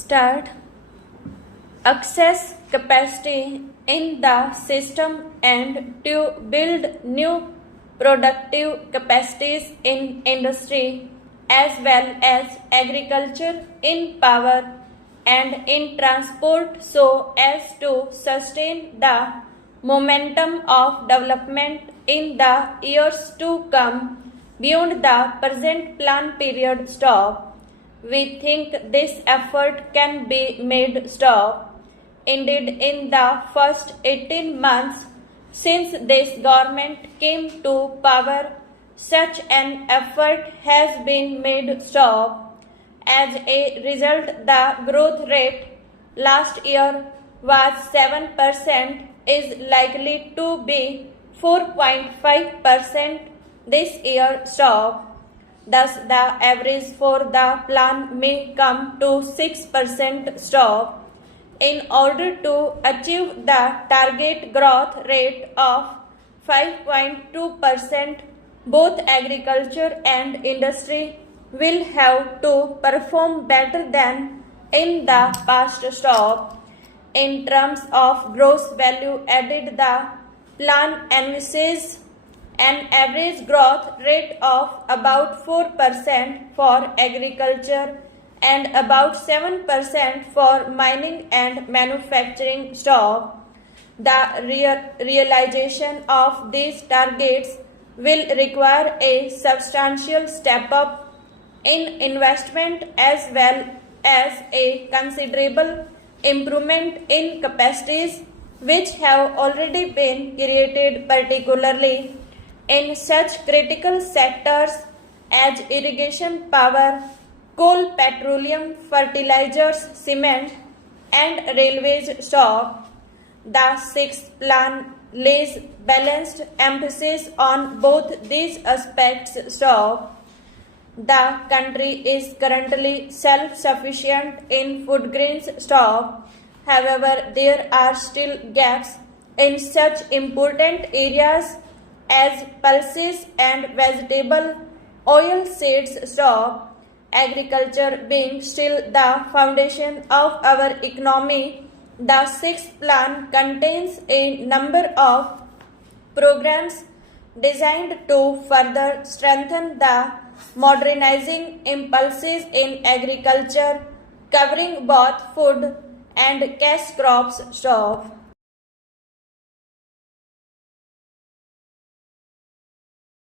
Start. Access capacity in the system and to build new productive capacities in industry as well as agriculture, in power and in transport so as to sustain the momentum of development in the years to come beyond the present plan period. Stop. We think this effort can be made stop. Indeed, in the first 18 months since this government came to power, such an effort has been made stop. As a result, the growth rate last year was 7%, is likely to be 4.5% this year. Stop. Thus, the average for the plan may come to 6%. Stop. In order to achieve the target growth rate of 5.2%, both agriculture and industry will have to perform better than in the past. Stop. In terms of gross value added, the plan envisages an average growth rate of about 4% for agriculture and about 7% for mining and manufacturing. Stop. The realization of these targets will require a substantial step up in investment as well as a considerable improvement in capacities which have already been created, particularly in such critical sectors as irrigation, power, coal, petroleum, fertilizers, cement, and railways. Stop. The sixth plan lays balanced emphasis on both these aspects. Stop. The country is currently self-sufficient in food grains. Stop. However, there are still gaps in such important areas as pulses and vegetable oil seeds. Stop. Agriculture being still the foundation of our economy, the sixth plan contains a number of programs designed to further strengthen the modernizing impulses in agriculture, covering both food and cash crops. Stop.